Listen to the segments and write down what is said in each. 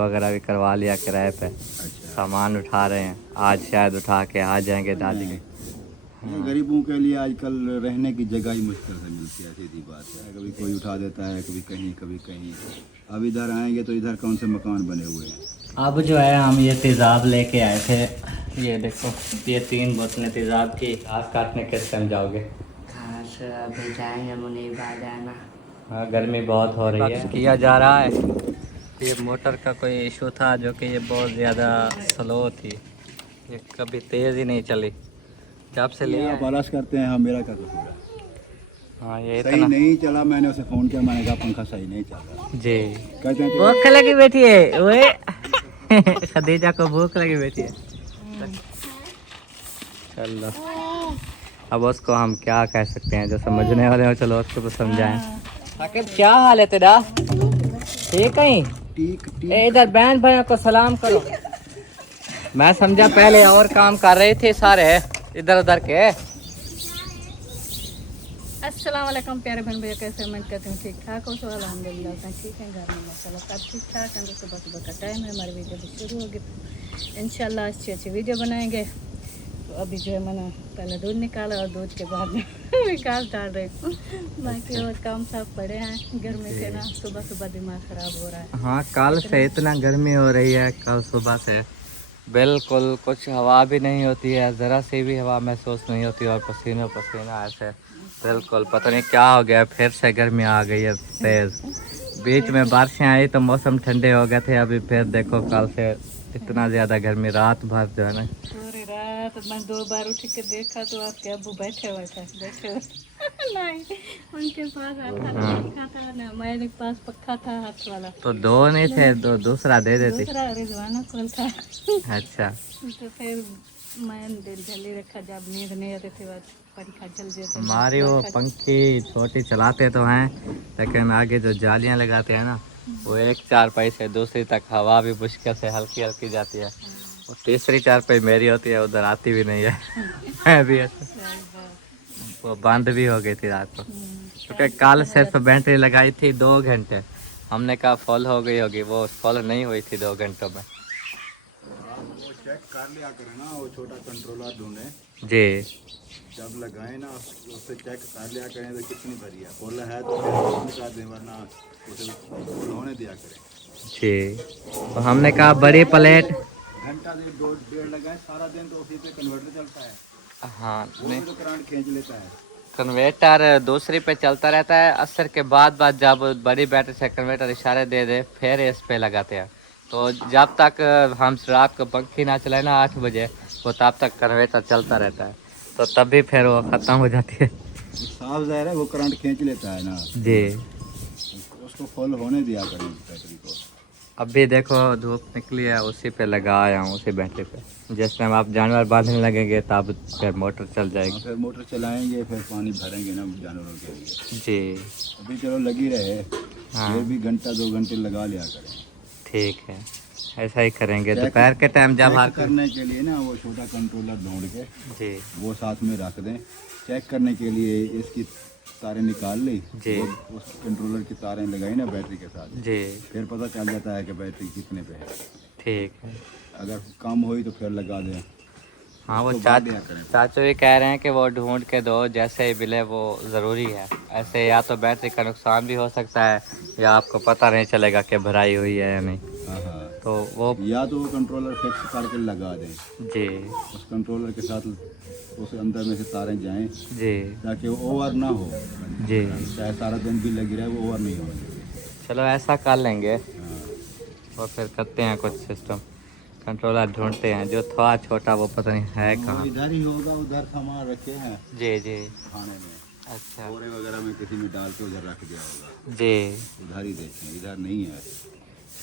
वगैरह भी करवा लिया किराए पे। अच्छा। सामान उठा रहे हैं, आज शायद उठा के आ जाएंगे दादी के। ये गरीबों के लिए आजकल रहने की जगह ही मुश्किल से मिलती है, सीधी बात है। कभी कोई उठा देता है, कभी कहीं कभी कहीं। अब इधर आएंगे तो इधर कौन से मकान बने हुए हैं। अब जो है हम ये तेज़ाब लेके आए थे, ये देखो ये 3 बोतलें तेज़ाब की। घास काटने किस टाइम जाओगे? घास अभी जाएंगे मुनीब आ जाना। हाँ गर्मी बहुत हो रही है। किया जा रहा है, ये मोटर का कोई इशू था जो कि ये बहुत ज़्यादा स्लो थी, ये कभी तेज़ ही नहीं चली जब से लिया। आप आलस करते हैं, हाँ मेरा क्या कसूर है। हाँ ये सही इतना नहीं चला, मैंने उसे फ़ोन किया, मैंने कहा पंखा सही नहीं चल रहा। जी। कहते हैं भूख लगी बैठी है ओए खदीजा को भूख लगी बैठी है। चलो अब उसको हम क्या कह सकते हैं, जो समझने वाले हो चलो उसको तो समझाएं। साकिब क्या हाल है तेरा? ठीक है? ठीक ठीक। इधर बहन भाइयों को सलाम करो। मैं समझा पहले और काम कर रहे थे सारे इधर उधर के। अस्सलाम वालेकुम प्यारे बहन भैया, कैसे उम्मीद करती हूँ ठीक ठाक हो। तो अल्हम्दुलिल्लाह मैं ठीक है, घर में माशाल्लाह सब ठीक ठाक हैं। तो सुबह सुबह का टाइम है, हमारी वीडियो भी शुरू होगी इंशाल्लाह। अच्छी वीडियो बनाएंगे। तो अभी जो है मैंने पहले दूध निकाला और दूध के बाद में निकाल डाल रही हूँ। बाकी और काम सब पड़े हैं गर्मी से ना, सुबह सुबह दिमाग ख़राब हो रहा है। हाँ कल से इतना गर्मी हो रही है, कल सुबह से बिल्कुल कुछ हवा भी नहीं होती है, ज़रा सी भी हवा महसूस नहीं होती और पसीना पसीना ऐसे बिल्कुल पता नहीं क्या हो गया। फिर से गर्मी आ गई है तेज़। बीच में बारिशें आई तो मौसम ठंडे हो गए थे, अभी फिर देखो कल से इतना ज़्यादा गर्मी। रात भर जो है ना पूरी रात मैं 2 बार उठ के देखा तो आपके अब्बू बैठे हुए थे नहीं उनके पास पंखा था ना, मेरे पास पक्का था हाथ वाला। तो 2 नहीं थे, दूसरा दे देती। दूसरा रिजवाना कौन था। अच्छा तो फिर मैं दिल जल्दी रखा, जब नींद नहीं आती थी बस पंखा जल जाता। हमारी वो पंखी छोटी चलाते तो हैं, लेकिन आगे जो जालियां लगाते हैं ना वो एक चारपाई से दूसरी तक हवा भी मुश्किल से हल्की हल्की जाती है। और तीसरी चारपाई मेरी होती है, उधर आती भी नहीं है। मैं भी ऐसे वो बंद भी हो गई थी रात को, क्योंकि कल सिर्फ बैटरी लगाई थी 2 घंटे। हमने कहा फुल हो गई होगी, वो फुल नहीं हुई थी 2 घंटों में। वो चेक कर लिया करें ना, वो छोटा कंट्रोलर ढूंढे जी जब लगाए ना, उससे चेक कर लिया करें तो कितनी भरी है। फुल है तो फिर निकाल दें, वरना उसे फुल होने दिया करें। जी। तो हमने कहा बड़ी प्लेट घंटा से 2 डेढ़ लगाए सारा दिन, तो उसी पे कन्वर्टर चलता है। हाँ वो भी तो करंट खींच लेता है। कन्वर्टर दूसरी पे चलता रहता है। असर के बाद जब बड़ी बैटरी से कन्वर्टर इशारे दे दे फिर इस पे लगाते हैं। तो जब तक हम रात को पंखी ना चलाए ना 8 बजे, वो तब तक कन्वर्टर चलता रहता है, तो तभी फिर वो ख़त्म हो जाती है। साफ ज़ाहिर है वो करंट खींच लेता है ना जी। उसको फुल होने दिया करें बैटरी को। अभी देखो धूप निकली है, उसी पे लगा आया हूँ, उसी बैटरी पे। जिस टाइम आप जानवर बांधने लगेंगे तब फिर मोटर चल जाएगी। फिर मोटर चलाएंगे, फिर पानी भरेंगे ना जानवरों के लिए। जी अभी चलो लगी रहे, हाँ फिर भी घंटा 2 घंटे लगा लिया करें। ठीक है, ऐसा ही करेंगे। दोपहर के टाइम जब चेक करने के लिए ना वो छोटा कंट्रोलर ढूंढ के जी वो साथ में रख दें। चेक करने के लिए इसकी तारें निकाल ली जी उस कंट्रोलर की तारें लगाई ना बैटरी के साथ, जी फिर पता चल जाता है कि बैटरी कितने पे है। ठीक है। अगर कम हुई तो फिर लगा दें। हाँ वो उसको बाद दिया करें। चाचू ये कह रहे हैं कि वो ढूंढ के दो, जैसे ही मिले वो ज़रूरी है। ऐसे या तो बैटरी का नुकसान भी हो सकता है या आपको पता नहीं चलेगा कि भराई हुई है या नहीं। हाँ हाँ, तो वो या तो वो कंट्रोलर फिक्स करके लगा दें, जी उस कंट्रोलर के साथ उस अंदर में से तारें जाएं जी ताकि वो ओवर ना हो। जी चाहे सारा दिन भी लगी रहे, वो ओवर नहीं होने देंगे। चलो ऐसा कर लेंगे हाँ। और फिर करते हैं कुछ सिस्टम। कंट्रोलर ढूंढते हैं, जो थोड़ा छोटा वो पता नहीं है वो कहाँ। इधर ही होगा, उधर सामान रखे हैं जी जी खाने में, अच्छा बोरे वगैरह में किसी में डाल के उधर रख दिया होगा। जी उधर ही देखें, इधर नहीं है।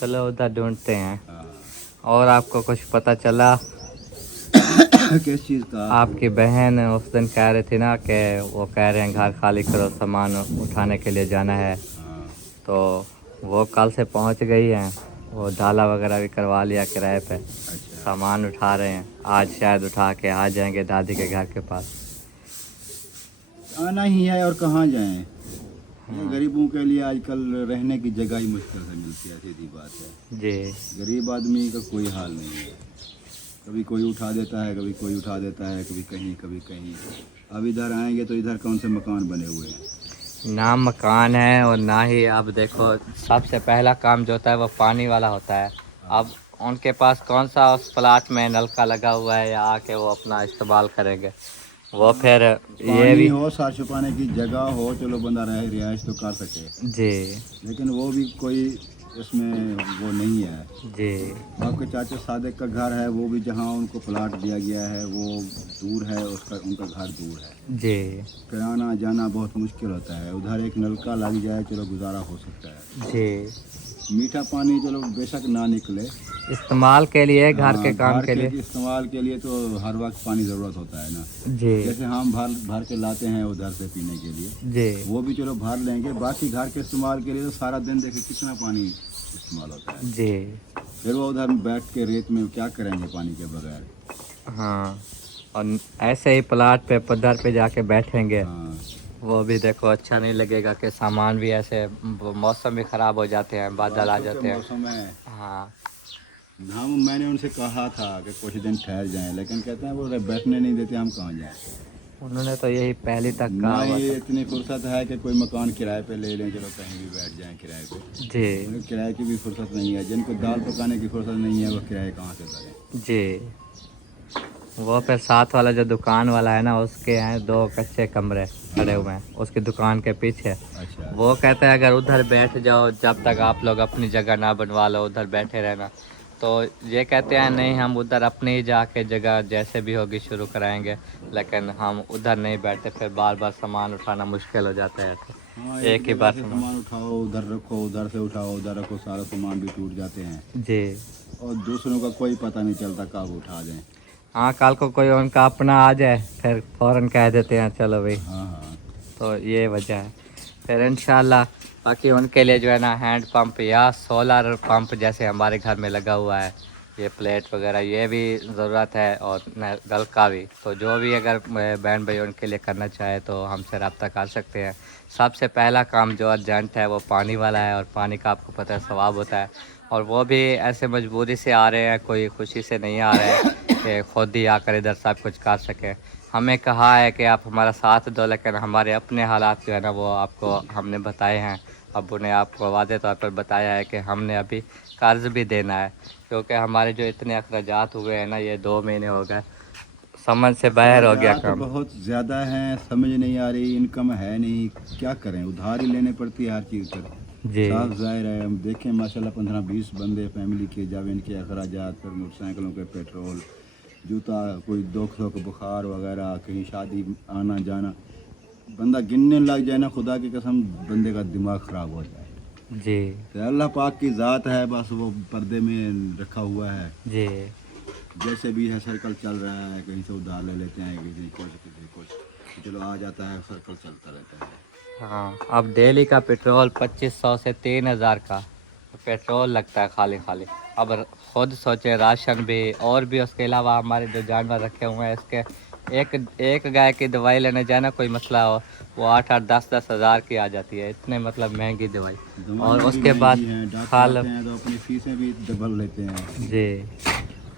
चलो उधर ढूंढते हैं। हाँ। और आपको कुछ पता चला? किस चीज़ का? आपकी बहन उस दिन कह रही थी ना कि वो कह रहे हैं घर खाली करो, सामान उठाने के लिए जाना है। हाँ। तो वो कल से पहुंच गई हैं, वो डाला वगैरह भी करवा लिया किराए पे। अच्छा। सामान उठा रहे हैं, आज शायद उठा के आ जाएंगे दादी के घर के पास। आना ही है और कहाँ जाएं? गरीबों के लिए आजकल रहने की जगह ही मुश्किल से मिलती है, सीधी बात है। जी गरीब आदमी का कोई हाल नहीं है, कभी कोई उठा देता है, कभी कोई उठा देता है, कभी कहीं कभी कहीं। अब इधर आएंगे तो इधर कौन से मकान बने हुए हैं? ना मकान है और ना ही आप देखो, सबसे पहला काम जो होता है वो पानी वाला होता है। अब उनके पास कौन सा उस प्लाट में नलका लगा हुआ है या आके वो अपना इस्तेमाल करेंगे, वो फिर ये पानी भी हो, साफ छुपाने की जगह हो, चलो बंदा रिहाइश तो कर सके, जी लेकिन वो भी कोई इसमें वो नहीं है। जी आपके चाचा सादिक का घर है, वो भी जहाँ उनको प्लाट दिया गया है वो दूर है, उसका उनका घर दूर है, जी फिर आना जाना बहुत मुश्किल होता है। उधर एक नलका लग जाए चलो गुजारा हो सकता है। जी, मीठा पानी चलो बेशक ना निकले, इस्तेमाल के लिए, घर के काम घर के लिए। इस्तेमाल के लिए तो हर वक्त पानी ज़रूरत होता है ना। जी जैसे हम भर भर के लाते हैं उधर से पीने के लिए, जी वो भी चलो भर लेंगे, बाकी घर के इस्तेमाल के लिए तो सारा दिन देखे कितना पानी इस्तेमाल होता है। जी फिर वो उधर बैठ के रेत में क्या करेंगे पानी के बगैर? हाँ, और ऐसे ही प्लाट पे पत्थर पे जाके बैठेंगे, हाँ, वो भी देखो अच्छा नहीं लगेगा कि सामान भी ऐसे, मौसम भी ख़राब हो जाते हैं, बादल आ बारिशों के जाते हैं। मौसम में हाँ हम मैंने उनसे कहा था कि कुछ दिन ठहर जाएं, लेकिन कहते हैं वो बैठने नहीं देते, हम कहाँ जाएं। उन्होंने तो यही पहली तक ना कहा हुआ ही था। इतनी फुर्सत है कि कोई मकान किराए पे ले लें, चलो कहीं भी बैठ जाएं किराए पे। जी उन्हें किराए की भी फुर्सत नहीं है, जिनको दाल पकाने की फुर्सत नहीं है वो किराए कहाँ से करें? जी, वो फिर साथ वाला जो दुकान वाला है ना, उसके हैं 2 कच्चे कमरे पड़े हुए हैं उसकी दुकान के पीछे। अच्छा, वो कहते हैं अगर उधर बैठ जाओ, जब तक आप लोग अपनी जगह ना बनवा लो उधर बैठे रहना। तो ये कहते हैं नहीं, हम उधर अपनी ही जाके जगह जैसे भी होगी शुरू कराएंगे, लेकिन हम उधर नहीं बैठते, फिर बार बार सामान उठाना मुश्किल हो जाता है। तो हाँ, एक ही जगह बार से सामान उठाओ, उधर रखो, उधर से उठाओ, उधर रखो, सारा सामान भी टूट जाते हैं जी और दूसरों का कोई पता नहीं चलता कब उठा दें। हाँ, कल को कोई उनका अपना आ जाए फिर फ़ौरन कह देते हैं चलो भाई। हाँ हाँ, तो ये वजह है। फिर इंशाल्लाह बाकी उनके लिए जो है ना, हैंड पंप या सोलर पंप जैसे हमारे घर में लगा हुआ है, ये प्लेट वगैरह ये भी ज़रूरत है, और नल का भी। तो जो भी अगर बहन भाई उनके लिए करना चाहे तो हमसे रब्ता कर सकते हैं। सबसे पहला काम जो अर्जेंट है वो पानी वाला है, और पानी का आपको पता है सवाब होता है, और वो भी ऐसे मजबूरी से आ रहे हैं, कोई खुशी से नहीं आ रहे हैं कि खुद ही आकर इधर सब कुछ कर सकें। हमें कहा है कि आप हमारा साथ दो, लेकिन हमारे अपने हालात जो है ना वो आपको हमने बताए हैं। अब्बू ने आपको वादे तौर पर बताया है कि हमने अभी कर्ज भी देना है, क्योंकि हमारे जो इतने अखराजात हुए हैं ना, ये 2 महीने हो गए, समझ से बाहर हो गया तो काम। बहुत ज़्यादा हैं, समझ नहीं आ रही, इनकम है नहीं, क्या करें, उधार ही लेने पड़ती है हर चीज़ पर। जी साफ जाहिर है, हम देखें माशाल्लाह 15-20 बंदे फैमिली के, जब इनके अखराजात, फिर मोटरसाइकिलों के पेट्रोल, जूता, कोई दुख का बुखार वगैरह, कहीं शादी आना जाना, बंदा गिनने लग जाए ना, खुदा की कसम बंदे का दिमाग ख़राब हो जाए। जी तो अल्लाह पाक की ज़ात है, बस वो पर्दे में रखा हुआ है। जी जैसे भी है सर्कल चल रहा है, कहीं से उधार ले लेते हैं, किसी कुछ, चलो आ जाता है, सर्कल चलता रहता है। हाँ, अब डेली का पेट्रोल 2500 से 3000 का पेट्रोल लगता है खाली खाली। अब खुद सोचे राशन भी, और भी उसके अलावा हमारे जो जानवर रखे हुए हैं, इसके एक गाय की दवाई लेने जाना कोई मसला हो, वो 8-8 10-10 हज़ार की आ जाती है, इतने मतलब महंगी दवाई। और उसके बाद खाल, तो अपनी फीसें भी डबल लेते हैं। जी,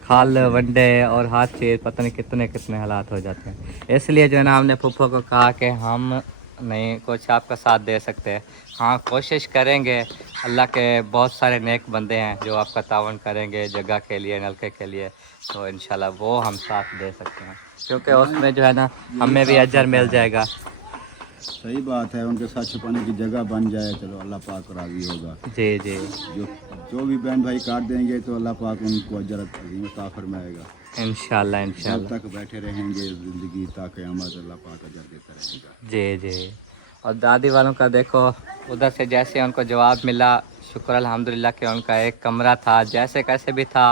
खाल वनडे और हर चीज़ पता नहीं कितने कितने हालात हो जाते हैं। इसलिए जो है ना, हमने फूफो को कहा कि हम नहीं कुछ आपका साथ दे सकते हैं। हाँ, कोशिश करेंगे, अल्लाह के बहुत सारे नेक बंदे हैं जो आपका तावन करेंगे जगह के लिए, नलके के लिए, तो इंशाल्लाह वो हम साथ दे सकते हैं, क्योंकि उसमें जो है ना हमें भी अजर मिल जाएगा। सही बात है, उनके साथ छुपाने की जगह बन जाए, चलो अल्लाह पाक राज़ी होगा। जी जी, जो भी बहन भाई काट देंगे तो अल्लाह पाक उनको अजर अज़ीम अता फरमाएगा। इंशाल्लाह जब इंशाल्लाह। तक बैठे रहेंगे ज़िंदगी ता क़यामत, अल्लाह पाक अजर देता रहेगा। जी जी, और दादी वालों का देखो, उधर से जैसे उनको जवाब मिला, शुक्र अल्हम्दुलिल्लाह कि उनका एक कमरा था, जैसे कैसे भी था,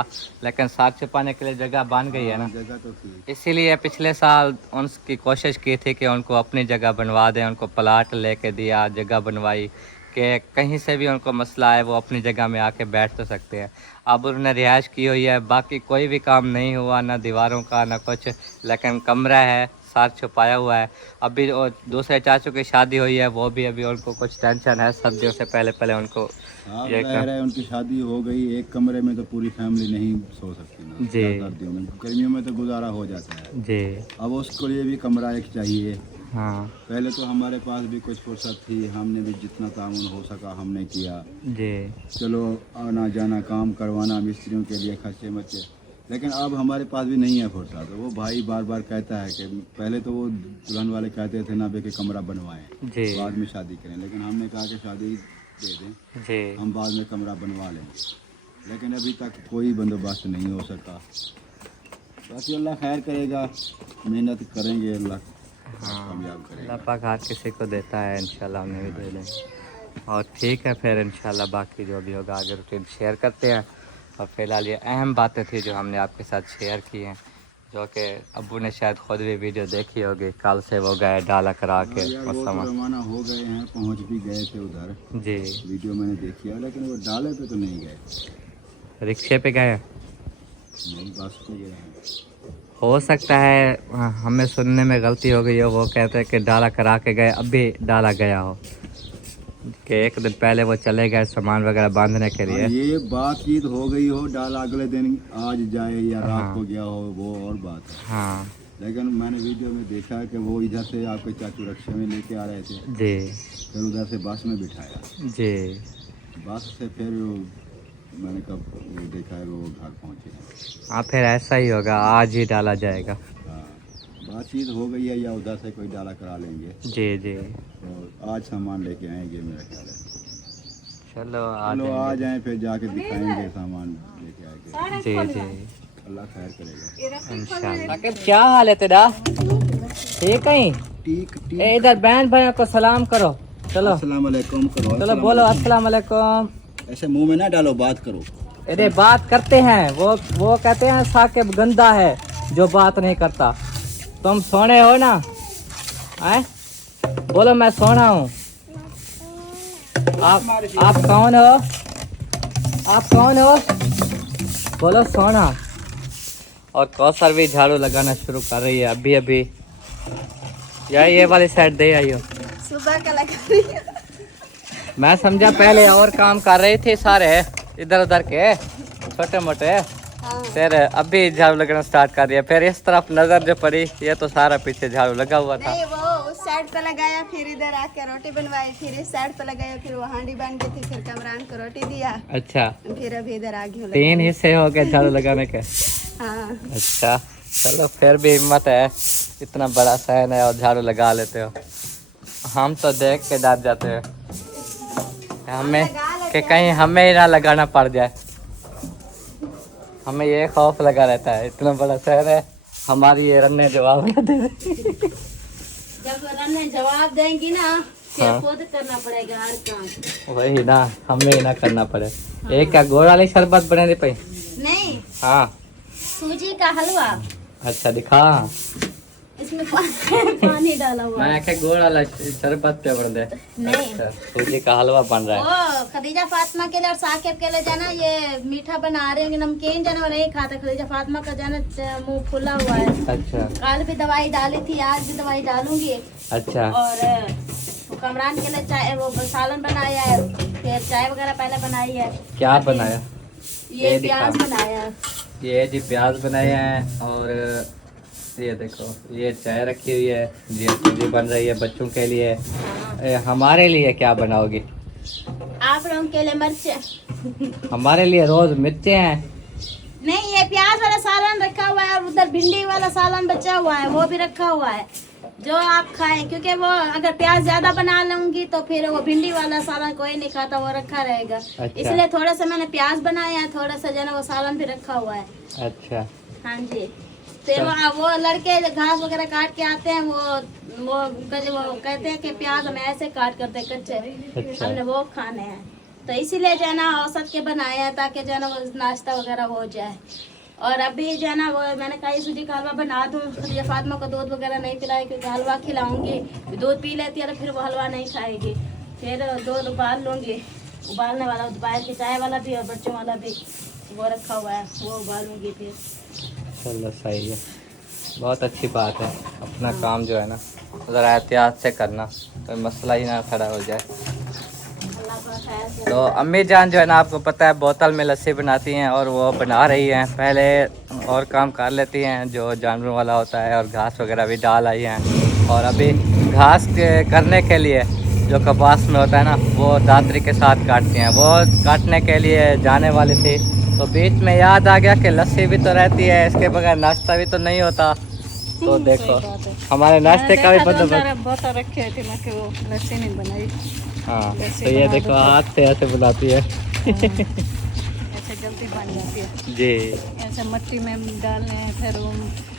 लेकिन साथ छुपाने के लिए जगह बन गई है ना। जगह तो थी। इसीलिए पिछले साल उनकी कोशिश की थी कि उनको अपनी जगह बनवा दें, उनको प्लाट लेके दिया, जगह बनवाई कि कहीं से भी उनको मसला है वो अपनी जगह में आके बैठ तो सकते हैं। अब उन्होंने रिहाइश की हुई है, बाकी कोई भी काम नहीं हुआ, ना दीवारों का ना कुछ, लेकिन कमरा है, साथ छुपाया हुआ है। अभी और दूसरे चाचू की शादी हुई है, वो भी अभी उनको कुछ टेंशन है, सर्दियों से पहले पहले उनको आप ये कह रहे हैं उनकी शादी हो गई, एक कमरे में तो पूरी फैमिली नहीं सो सकती ना जी। सर्दियों में, गर्मियों में तो गुजारा हो जाता है। जी अब उसके लिए भी कमरा एक चाहिए। हाँ पहले तो हमारे पास भी कुछ फुर्सत थी, हमने भी जितना तामुन हो सका हमने किया। जी चलो आना जाना काम करवाना मिस्त्रियों के लिए खर्चे मचे, लेकिन अब हमारे पास भी नहीं है फुर्सत। वो भाई बार बार कहता है कि पहले तो वो दुल्हन वाले कहते थे ना बे कि कमरा बनवाएं, जी बाद में शादी करें, लेकिन हमने कहा कि शादी दे दें, जी हम बाद में कमरा बनवा लेंगे। लेकिन अभी तक कोई बंदोबस्त नहीं हो सका। बाकी अल्लाह खैर करेगा, मेहनत करेंगे, अल्लाह हाँ कामयाब करेगा। अल्लाह पाक हर किसी को देता है, इंशाल्लाह उन्हें भी दे देंगे। और ठीक है फिर इंशाल्लाह बाकी जो भी होगा आगे रूटीन शेयर करते हैं। और फिलहाल ये अहम बातें थी जो हमने आपके साथ शेयर की हैं, जो कि अब्बू ने शायद खुद भी वीडियो देखी होगी। कल से वो गए डाला करा के यार वो वो तो सामान। रवाना हो गए हैं, पहुंच भी गए थे उधर, जी वीडियो मैंने देखी है, लेकिन वो डाले पे तो नहीं गए, रिक्शे पे गए। नहीं बस पे गए हैं। हो सकता है हमें सुनने में गलती हो गई हो, वो कहते हैं कि डाला करा के गए, अभी डाला गया हो, कि एक दिन पहले वो चले गए सामान वगैरह बांधने के लिए। हाँ, ये बातचीत हो गई हो, डाला अगले दिन आज जाए या रात हाँ। को गया हो, वो और बात है। हाँ लेकिन मैंने वीडियो में देखा कि वो इधर से आपके चाचू रक्शे में लेके आ रहे थे, जी फिर उधर से बस में बिठाया, जी बस से फिर मैंने कब वो देखा है वो घर पहुँचे हैं। हाँ फिर ऐसा ही होगा, आज ही डाला जाएगा। हाँ, बातचीत हो गई है या उधर से कोई डाला करा लेंगे, जी जी तो आज सामान लेके आएंगे मेरा ख्याल है। चलो चलो आ आ जाएं, फिर जाके दिखाएंगे सामान लेके आएंगे। जी जी अल्लाह खैर करेगा इंशाल्लाह। क्या हाल है तेरा? ठीक है। ठीक ठीक। इधर बहन भाइयों को सलाम करो। चलो अस्सलाम वालेकुम करो। चलो बोलो अस्सलाम वालेकुम। ऐसे मुंह में ना डालो, बात करो। अरे बात करते हैं, वो कहते हैं साकिब गंदा है जो बात नहीं करता। तुम सोने हो ना? हैं? बोलो मैं सोना हूँ। आप कौन हो? आप कौन हो? बोलो सोना। और कौसर भी झाड़ू लगाना शुरू कर रही है अभी अभी। यार ये वाली साइड दे आइयो। सुबह का लगा रही है। मैं समझा पहले और काम कर रहे थे सारे इधर उधर के छोटे मोटे, फिर अभी झाड़ू लगाना स्टार्ट कर दिया। फिर इस तरफ नजर जो पड़ी, ये तो सारा पीछे झाड़ू लगा हुआ था। नहीं वो उस साइड पे लगाया, फिर इधर आके रोटी बनवाई, फिर इस साइड पे लगाया, फिर वो हांडी बन गई थी, फिर कमरान को रोटी दिया, अच्छा फिर अभी इधर आगे हो 3 हिस्से हो गए झाड़ू लगाने के। हाँ अच्छा चलो फिर भी हिम्मत है, इतना बड़ा सहन है और झाड़ू लगा लेते हो। हम तो देख के डर जाते हैं हमें कि कहीं हमें ही ना लगाना पड़ जाए। हमें ये खौफ लगा रहता है, इतना बड़ा शहर है, हमारी ये रन्ने जवाब ना दे दे। जब रन्ने जवाब देंगी ना फिर हाँ। खुद करना पड़ेगा हर काम। वही ना, हमें ही ना करना पड़े। एक क्या गोड़ वाली शरबत बने दे पे? नहीं हाँ सूजी का हलवा, अच्छा दिखा। इसमें पानी डाला हुआ है। मैं क्या गोड़ वाला शरबत पे बन दे। नहीं अच्छा सूजी का हलवा बन रहा है। वो खदीजा फातिमा के लिए और साकिब के लिए जाना, ये मीठा बना रहे होंगे, नमकीन जाना वो नहीं खाता। खदीजा फातिमा का जाना मुंह फुला हुआ है। अच्छा कल भी दवाई डाली थी, आज भी दवाई डालूंगी। अच्छा और वो कमरान के लिए चाय वो सालन बनाया है, फिर चाय वगैरह पहले बनाई है। क्या बनाया? ये ये प्याज दिखा। बनाया है। ये जी प्याज बनाए हैं, और ये देखो ये चाय रखी हुई है, ये सब्जी बन रही है बच्चों के लिए। हमारे लिए क्या बनाओगी? आप लोगों के लिए मिर्च। हमारे लिए रोज मिर्चे हैं। नहीं ये प्याज वाला सालन रखा हुआ है, और उधर भिंडी वाला सालन बचा हुआ है, वो भी रखा हुआ है जो आप खाएं, क्योंकि वो अगर प्याज ज्यादा बना लूंगी तो फिर वो भिंडी वाला सालन कोई नहीं खाता, वो रखा रहेगा। अच्छा। इसलिए थोड़ा सा मैंने प्याज बनाया है, थोड़ा सा जो है ना वो सालन भी रखा हुआ है। अच्छा हाँ जी। फिर वो लड़के घास वगैरह काट के आते हैं, वो कहते हैं कि प्याज हम ऐसे काट करते हैं कच्चे, अच्छा। हमने वो खाने हैं, तो इसीलिए जो है ना औसत के बनाए हैं, ताकि जो है ना वो नाश्ता वगैरह हो जाए। और अभी जो है ना वो मैंने कहा सूजी का हलवा बना दूँ, खदीजा फातिमा को दूध वगैरह नहीं पिलाए, क्योंकि हलवा खिलाऊंगी, दूध पी लेती है तो फिर वो हलवा नहीं खाएगी। फिर दूध उबाल लूँगी, उबालने वाला दोपहर की चाय वाला भी और बच्चों वाला भी वो रखा हुआ है, वो उबालूंगी फिर। चलो सही है। बहुत अच्छी बात है। अपना काम जो है ना ज़रा एहतियात से करना, कोई मसला ही ना खड़ा हो जाए। तो अम्मी जान जो है ना आपको पता है बोतल में लस्सी बनाती हैं और वो बना रही हैं। पहले और काम कर लेती हैं जो जानवरों वाला होता है और घास वगैरह भी डाल आई हैं। और अभी घास करने के लिए जो कपास में होता है ना वो दातरी के साथ काटती हैं। वो काटने के लिए जाने वाली थी तो बीच में याद आ गया कि लस्सी भी तो रहती है, इसके बगैर नाश्ता भी तो नहीं होता। तो देखो हमारे नाश्ते का भी बंदोबस्त। बोतल रखी थी मैं कि वो लस्सी नहीं बनाई। हाँ लस्सी तो ये बना देखो दो तो- हाथ से ऐसे बुलाती है। ऐसे जल्दी बन जाती है। जी ऐसे मिट्टी में डालने हैं, फिर वो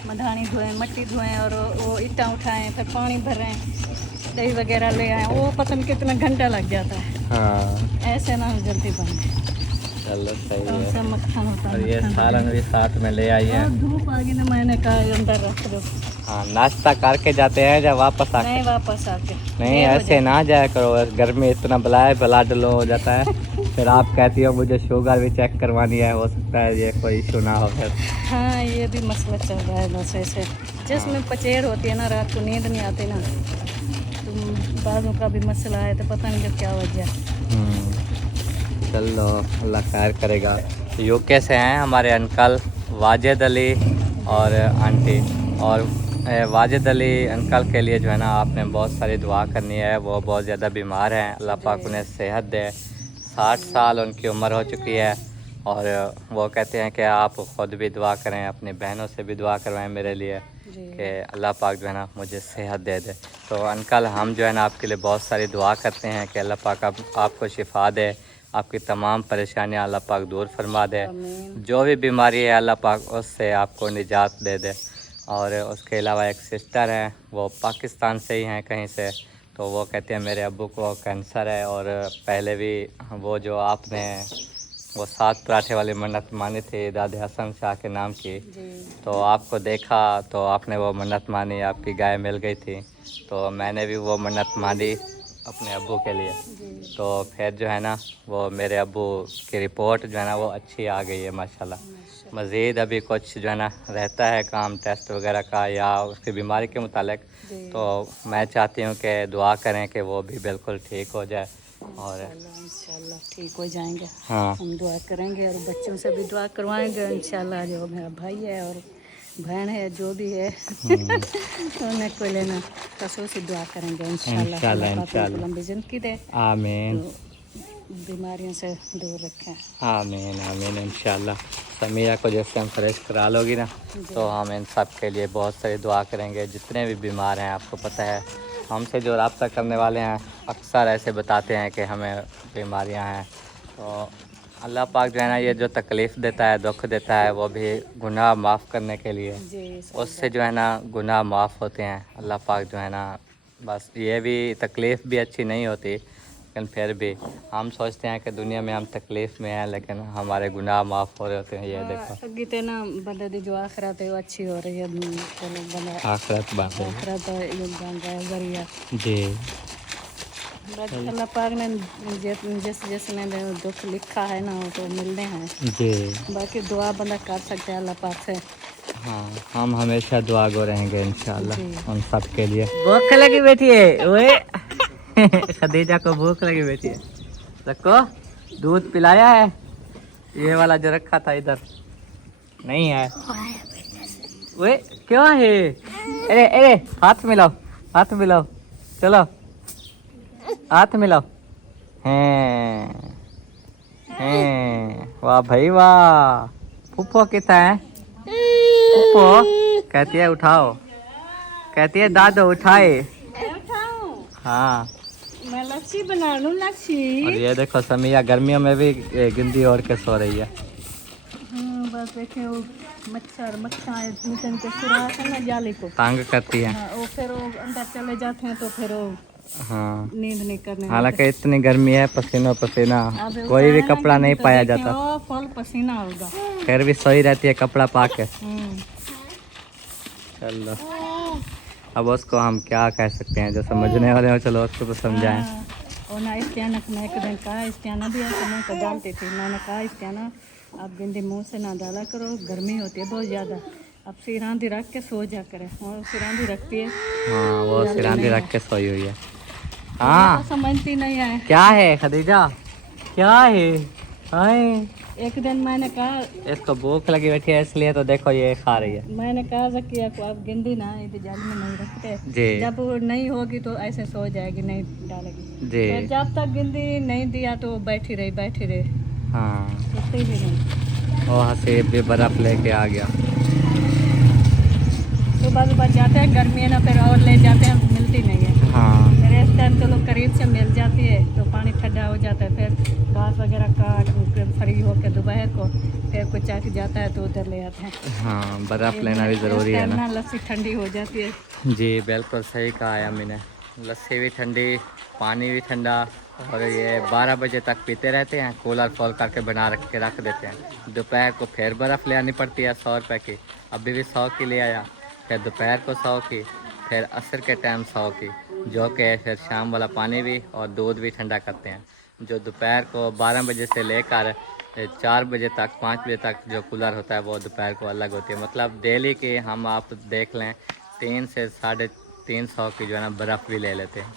मधानी धोएं, मिट्टी धोएं और वो ईंटा उठाएं, फिर पानी भरें, दही वगैरह ले आए, वो पता नहीं कितना घंटा लग जाता है। हाँ ऐसे ना जल्दी बने। चलो सही कौन है। सा मक्खन होता और है। ये सालन भी साथ में ले आई है। और धूप आ गई ना, मैंने कहा अंदर रख दो। हाँ नाश्ता करके जाते हैं जब वापस आके। नहीं वापस आके नहीं देर हो ऐसे ना जाया करो, गर्मी इतना बलाए ब्लड लो हो जाता है। फिर आप कहती हो मुझे शुगर भी चेक करवानी है, हो सकता है ये कोई इशू ना हो फिर। हाँ ये भी मसला चल रहा है बस ऐसे। जिसमें पचेर होती है ना, रात को नींद नहीं आती ना, तो बालों का भी मसला है, तो पता नहीं जब क्या वजह। चलो अल्लाह खैर करेगा। यूके से हैं हमारे अंकल वाजिद अली और आंटी। और वाजिद अली अंकल के लिए जो है ना आपने बहुत सारी दुआ करनी है। वो बहुत ज़्यादा बीमार हैं, अल्लाह पाक उन्हें सेहत दे। 60 साल उनकी उम्र हो चुकी है और वो कहते हैं कि आप ख़ुद भी दुआ करें, अपनी बहनों से भी दुआ करवाएं मेरे लिए कि अल्लाह पाक जो है ना मुझे सेहत दे दे। तो अंकल हम जो है ना आपके लिए बहुत सारी दुआ करते हैं कि अल्लाह पाक आपको शिफा दे, आपकी तमाम परेशानियां अल्लाह पाक दूर फरमा दे। जो भी बीमारी है अल्लाह पाक उससे आपको निजात दे दे। और उसके अलावा एक सिस्टर है, वो पाकिस्तान से ही हैं कहीं से, तो वो कहते हैं मेरे अब्बू को कैंसर है और पहले भी वो जो आपने वो 7 पराठे वाली मन्नत मानी थी दादे हसन शाह के नाम की, तो आपको देखा तो आपने वो मन्नत मानी, आपकी गाय मिल गई थी। तो मैंने भी वो मन्नत मानी अपने अब्बू के लिए। तो फिर जो है ना वो मेरे अब्बू की रिपोर्ट जो है ना वो अच्छी आ गई है माशाल्लाह। मज़ीद अभी कुछ जो है ना रहता है काम टेस्ट वगैरह का या उसकी बीमारी के मुतालिक, तो मैं चाहती हूँ कि दुआ करें कि वो भी बिल्कुल ठीक हो जाए। और इंशाल्लाह ठीक हो जाएंगे। हाँ हम दुआ करेंगे और बच्चों से भी दुआ करवाएंगे इंशाल्लाह। जो मेरा भाई है और बहन है जो भी है तो उन्हें कोई लेना कसों से दुआ करेंगे इंशाल्लाह। इंशाल्लाह, अल्लाह पाक इंशाल्लाह। उनको लंबी ज़िंदगी दे, आमीन तो बीमारियों से दूर रखें। आमीन आमीन इंशाल्लाह। समिया को जैसे हम फ्रेश करा लोगी ना तो हम इन सब के लिए बहुत सारी दुआ करेंगे। जितने भी बीमार हैं आपको पता है हमसे जो रब्ता करने वाले हैं अक्सर ऐसे बताते हैं कि हमें बीमारियां हैं। तो अल्लाह पाक जो है ना ये जो तकलीफ़ देता है दुख देता है वो भी गुनाह माफ़ करने के लिए, उससे जो है ना गुनाह माफ़ होते हैं। अल्लाह पाक जो है ना बस ये भी तकलीफ़ भी अच्छी नहीं होती, लेकिन फिर भी हम सोचते हैं कि दुनिया में हम तकलीफ़ में हैं लेकिन हमारे गुनाह माफ़ हो रहे होते हैं। ये देखो अगे ना बंदे दी जो आखिरत है वो अच्छी हो रही है। चलो बंदा आखिरत बात है आखिरत योगदान का जरिया। जी। बस अल्लाह पाक ने जिस जिसने दुख लिखा है ना वो तो मिलने हैं जी बाकी दुआ बंदा कर सकता है अल्लाह पाक से। हाँ हम हमेशा दुआ गो रहेंगे इंशाल्लाह जी। उन सब के लिए। भूख लगी बैठी है ओए खदीजा को भूख लगी बैठी है। रखो दूध पिलाया है, ये वाला जो रखा था इधर नहीं है। ओए क्यों है? अरे अरे हाथ मिलाओ, हाथ मिलाओ, चलो हाथ मिलाओ। हैं वाह भाई वाह। फूफो कितना है? फूफो कहती है उठाओ, कहती है दादो उठाए। हाँ मैं लस्सी बना लूं लस्सी। और ये देखो समिया गर्मियों में भी गिंदी ओढ़ के सो रही है। बस देखे वो मच्छर मक्खियाँ निकल के सुराख है ना जाली को तंग करती है। हाँ, वो फिर वो अंदर चले जाते हैं तो फिर वो हाँ नींद नहीं करने हालांकि इतनी गर्मी है पसीनो पसीना, अब कोई भी उतारा कपड़ा ना नहीं तो पाया देखें, जाता, ओ फुल पसीना होगा। फिर भी सोई रहती है कपड़ा पा के। चलो अब उसको हम क्या कह सकते हैं, जो समझने वाले हो चलो उसको तो समझाएं। हाँ, और ना इस्तियाना मैं एक दिन कहा इस्तियाना भी ऐसे मैं तो डालती थी। मैंने कहा इस्तियाना आप गिंदी मुंह से ना डाला करो, गर्मी होती है बहुत ज़्यादा। अब सिरांदी रख के सो जा करे, और सिरांदी रखती है। हाँ वो सिरांदी रख के सोई हुई है। हाँ तो समझती नहीं है। क्या है खदीजा, क्या है? हाय एक दिन मैंने कहा, इसको भूख लगी बैठी है इसलिए तो देखो ये खा रही है। मैंने कहा जकिया को आप गिंदी ना इधर जाल में नहीं रखते, जी जब वो नहीं होगी तो ऐसे सो जाएगी, नहीं डालेगी। जी फिर जब तक गिंदी नहीं दिया तो वो बैठी रही। हाँ। उठती भी नहीं। वो हसीब भी बर्फ़ लेके आ गया। सुबह जाते हैं, गर्मी है ना, फिर और ले जाते हैं, मिलती नहीं है। हाँ फिर इस टाइम तो लोग करीब से मिल जाती है तो पानी ठंडा हो जाता है, फिर घास वगैरह काट फिर फ्री होकर दोपहर को फिर कुछ चाक जाता है तो उधर ले आते हैं। हाँ बर्फ़ लेना भी ज़रूरी है ना। लस्सी ठंडी हो जाती है। जी बिल्कुल सही कहा है अम्मी ने, लस्सी भी ठंडी, पानी भी ठंडा, और ये 12 बजे तक पीते रहते हैं, कूलर खोल करके बना रख देते हैं। दोपहर को फिर बर्फ़ ले आनी पड़ती है 100 रुपये की, अभी भी 100 की ले आया, फिर दोपहर को 100 की, फिर असर के टाइम 100 की, जो कि फिर शाम वाला पानी भी और दूध भी ठंडा करते हैं। जो दोपहर को 12 बजे से लेकर 4 बजे तक 5 बजे तक जो कूलर होता है वो दोपहर को अलग होती है। मतलब डेली की हम आप देख लें 300 से 350 की जो है ना बर्फ़ भी ले लेते हैं।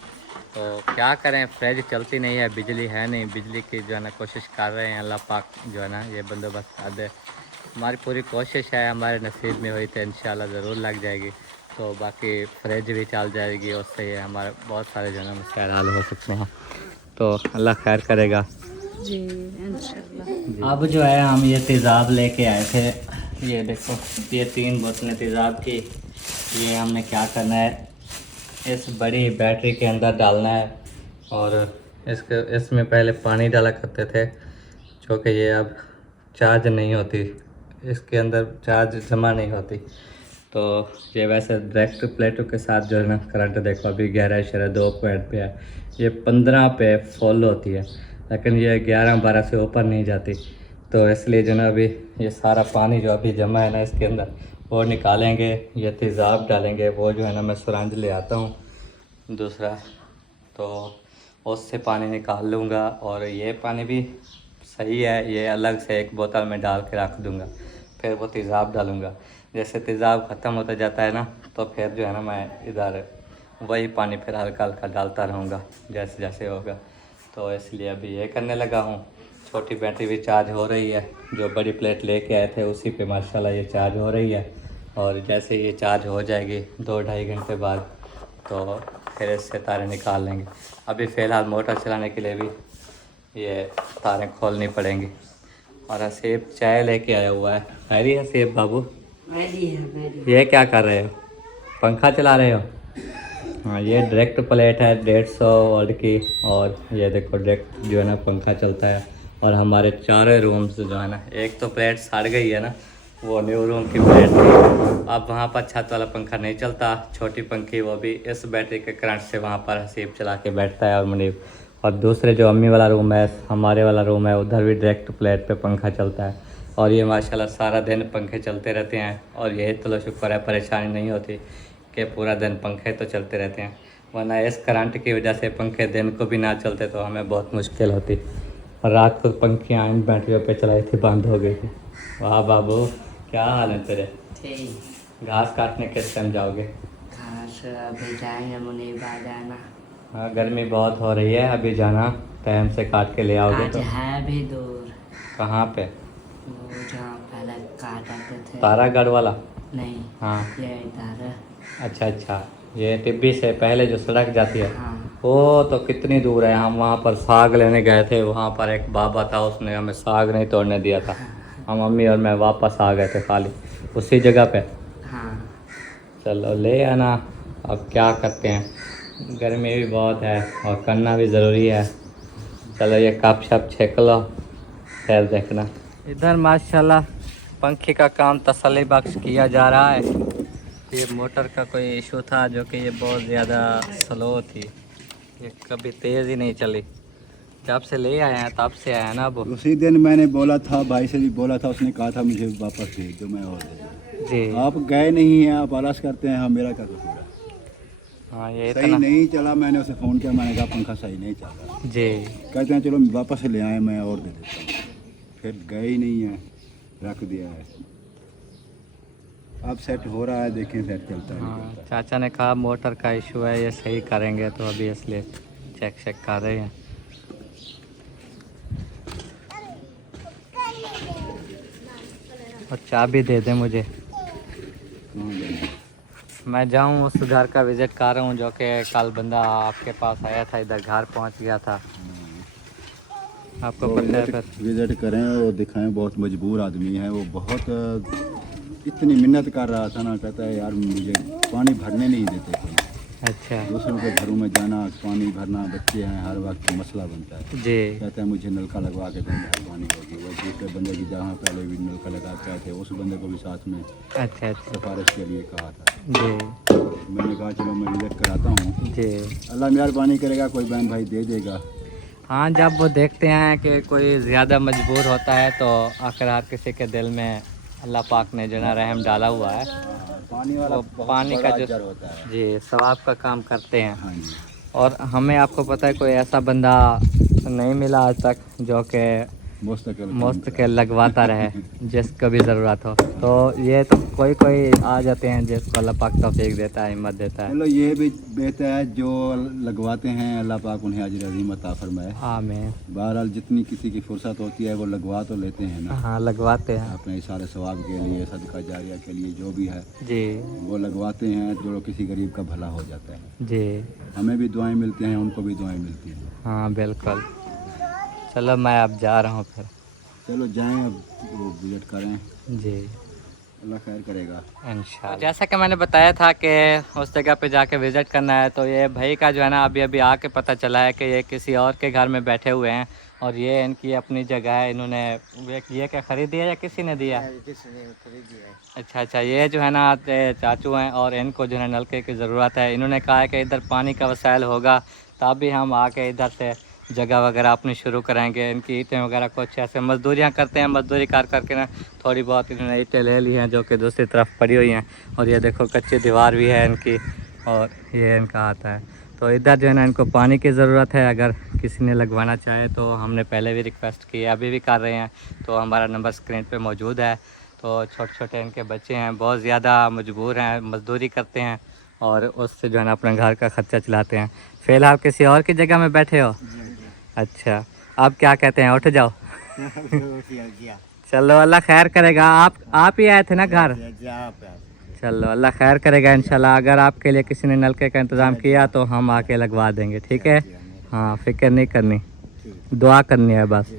तो क्या करें, फ्रिज चलती नहीं है, बिजली है नहीं, बिजली की जो है ना कोशिश कर रहे हैं, अल्लाह पाक जो है ना ये बंदोबस्त कर दे। हमारी पूरी कोशिश है, हमारे नसीब में हुई तो इंशाल्लाह ज़रूर लग जाएगी। तो बाकी फ्रिज भी चल जाएगी, उससे ये हमारे बहुत सारे जो है ना मसले हल हो सकते हैं। तो अल्लाह खैर करेगा जी इंशाल्लाह। अब जो है हम ये तेज़ाब लेके आए थे, ये देखो ये 3 बोतलें तेज़ाब की। ये हमने क्या करना है, इस बड़ी बैटरी के अंदर डालना है, और इसमें पहले पानी डाला करते थे, जो कि ये अब चार्ज नहीं होती, इसके अंदर चार्ज जमा नहीं होती। तो ये वैसे डायरेक्ट प्लेटों के साथ जो है ना करंट देखो अभी 11.2 पॉइंट पे है, ये 15 पे फुल होती है, लेकिन ये 11-12 से ऊपर नहीं जाती। तो इसलिए जो ना अभी ये सारा पानी जो अभी जमा है ना इसके अंदर वो निकालेंगे, ये तेज़ाब डालेंगे, वो जो है ना मैं सुरंज ले आता हूँ दूसरा, तो उससे पानी निकाल लूँगा। और ये पानी भी सही है, ये अलग से एक बोतल में डाल के रख दूँगा, फिर वो तेज़ाब डालूँगा। जैसे तेज़ाब ख़त्म होता जाता है ना तो फिर जो है ना मैं इधर वही पानी फिर हल्का हल्का डालता रहूँगा जैसे जैसे होगा। तो इसलिए अभी ये करने लगा हूँ। छोटी बैटरी भी चार्ज हो रही है, जो बड़ी प्लेट लेके आए थे उसी पे माशाल्लाह ये चार्ज हो रही है, और जैसे ये चार्ज हो जाएगी 2-2.5 घंटे बाद तो फिर इससे तारें निकाल लेंगे। अभी फ़िलहाल मोटर चलाने के लिए भी ये तारें खोलनी पड़ेंगी। और हसीब चाय लेके आया हुआ है। खैरी हसीब बाबू, ये क्या कर रहे हो, पंखा चला रहे हो? हाँ ये डायरेक्ट प्लेट है 150 वाट की, और ये देखो डायरेक्ट जो है ना पंखा चलता है। और हमारे चारों रूम्स जो है ना, एक तो प्लेट सड़ गई है ना, वो न्यू रूम की प्लेट थी, अब वहाँ पर छत वाला पंखा नहीं चलता, छोटी पंखी वो भी इस बैटरी के करंट से वहाँ पर हसीब चला के बैठता है और मुनीब। और दूसरे जो अम्मी वाला रूम है, हमारे वाला रूम है, उधर भी डायरेक्ट प्लेट पे पंखा चलता है। और ये माशाल्लाह सारा दिन पंखे चलते रहते हैं, और यही तो शुक्र है परेशानी नहीं होती कि पूरा दिन पंखे तो चलते रहते हैं, वरना इस करंट की वजह से पंखे दिन को भी ना चलते तो हमें बहुत मुश्किल होती। और रात को पंखियाँ इन बैटरियों पे चलाई थी, बंद हो गई थी। वाह बाबू क्या हाल है तेरे? घास काटने किस टाइम जाओगे? घास अभी जाएंगे मुनीब आ जाना। हाँ गर्मी बहुत हो रही है, अभी जाना टाइम से काट के ले आओगे आज तो। है भी दूर, कहाँ पे? वो जहाँ पहले काटते थे। तारागढ़ वाला? नहीं, हाँ ये इधर है। अच्छा अच्छा, ये टिब्बी से पहले जो सड़क जाती है हाँ वो तो कितनी दूर है। हम वहाँ पर साग लेने गए थे, वहाँ पर एक बाबा था, उसने हमें साग नहीं तोड़ने दिया था, हम मम्मी और मैं वापस आ गए थे खाली उसी जगह पे। हाँ चलो ले आना, अब क्या करते हैं, गर्मी भी बहुत है और करना भी ज़रूरी है। चलो ये कप शप छेक लो, फिर देखना। इधर माशाल्लाह पंखे का काम तसल्ली बख्श किया जा रहा है। ये मोटर का कोई इशू था जो कि ये बहुत ज़्यादा स्लो थी, ये कभी तेज़ ही नहीं चली। जब से ले आए हैं तब से आया ना अब। उसी दिन मैंने बोला था, भाई से भी बोला था, उसने कहा था मुझे वापस भेज दो, मैं और दे दूँगा। जी आप गए नहीं हैं, आप आलस करते हैं, हाँ मेरा क्या कसूर है? हाँ ये सही इतना नहीं चला, मैंने उसे फ़ोन किया, मैंने कहा पंखा सही नहीं चल रहा। जी कहते हैं चलो वापस ले आए, मैं और दे देता हूँ। फिर गए ही नहीं हैं, रख दिया है। अब सेट हो रहा है, देखें सेट चलता है। हाँ, चाचा ने कहा मोटर का इशू है, ये सही करेंगे, तो अभी इसलिए चेक कर रहे हैं। और चाबी दे दे मुझे, कहाँ जाना? मैं जाऊँ उस घर का विज़िट कर रहा हूँ जो कि कल बंदा आपके पास आया था, इधर घर पहुँच गया था, आपको पता है। फिर विजिट करें और दिखाएं, बहुत मजबूर आदमी है वो, बहुत इतनी मिन्नत कर रहा था ना, कहता है यार मुझे पानी भरने नहीं देते कोई। अच्छा दूसरों के घरों में जाना, पानी भरना, बच्चे हैं, हर वक्त मसला बनता है। जी। कहता है मुझे नलका लगवा के दो, मेहरबानी होगी। वो दूसरे बंदे की जहाँ पहले भी नलका लगाते आए थे, उस बंदे को भी साथ में अच्छा अच्छा सिफारिश के लिए कहा था। जी मैंने कहा चलो मैं विजिट कराता हूँ, जी। अल्लाह मेहरबानी करेगा, कोई बहन भाई दे देगा। हाँ, जब वो देखते हैं कि कोई ज़्यादा मजबूर होता है तो आखिर हर किसी के दिल में अल्लाह पाक ने जना रहम डाला हुआ है। पानी वाला वो बहुत पानी का बड़ा जो अजर होता है। जी सवाब का काम करते हैं। हाँ जी। और हमें आपको पता है कोई ऐसा बंदा नहीं मिला आज तक जो कि मुस्तकिल लगवाता रहे जिसको भी ज़रूरत हो। तो ये तो कोई कोई आ जाते हैं जिसको अल्लाह पाक तौफीक देता है, हिम्मत देता है। चलो ये भी बेहतर है जो लगवाते हैं, अल्लाह पाक उन्हें अजर अज़ीम अता फरमाए। आमीन। बहरहाल जितनी किसी की फुर्सत होती है वो लगवा तो लेते हैं ना, हाँ लगवाते हैं अपने सारे सवाब के लिए, सदका जारिया के लिए, जो भी है जी वो लगवाते हैं, जो किसी गरीब का भला हो जाता है। जी। हमें भी दुआएं मिलती हैं, उनको भी दुआएं मिलती हैं। हाँ बिल्कुल। चलो मैं अब जा रहा हूँ फिर। चलो जाएं, अब वो विजिट करें, जी अल्लाह खैर करेगा इंशाल्लाह। जैसा कि मैंने बताया था कि उस जगह पे जाके विज़िट करना है, तो ये भाई का जो है ना अभी अभी आके पता चला है कि ये किसी और के घर में बैठे हुए हैं और ये इनकी अपनी जगह है। इन्होंने ये क्या ख़रीदी है या किसी ने दिया? अच्छा अच्छा। ये जो है ना चाचू हैं और इनको जो है नलके की ज़रूरत है। इन्होंने कहा है कि इधर पानी का वसाइल होगा तभी हम आके इधर से जगह वगैरह अपनी शुरू करेंगे। इनकी ईंटें वगैरह कुछ ऐसे मजदूरियाँ करते हैं, मजदूरी कर करके ना थोड़ी बहुत इन्होंने ईंटें ले ली हैं जो कि दूसरी तरफ पड़ी हुई हैं। और ये देखो कच्ची दीवार भी है इनकी और ये इनका आता है। तो इधर जो है ना इनको पानी की ज़रूरत है, अगर किसी ने लगवाना चाहे तो हमने पहले भी रिक्वेस्ट की है, अभी भी कर रहे हैं। तो हमारा नंबर स्क्रीन पे मौजूद है। तो छोटे छोटे इनके बच्चे हैं, बहुत ज़्यादा मजबूर हैं, मजदूरी करते हैं और उससे जो है ना अपने घर का ख़र्चा चलाते हैं। फ़िलहाल किसी और की जगह में बैठे हो? अच्छा, आप क्या कहते हैं, उठ जाओ। चलो अल्लाह खैर करेगा। आप ही आए थे ना घर? चलो अल्लाह खैर करेगा इंशाल्लाह। अगर आपके लिए किसी ने नलके का इंतज़ाम किया तो हम आके लगवा देंगे, ठीक है? हाँ फिक्र नहीं करनी, दुआ करनी है बस।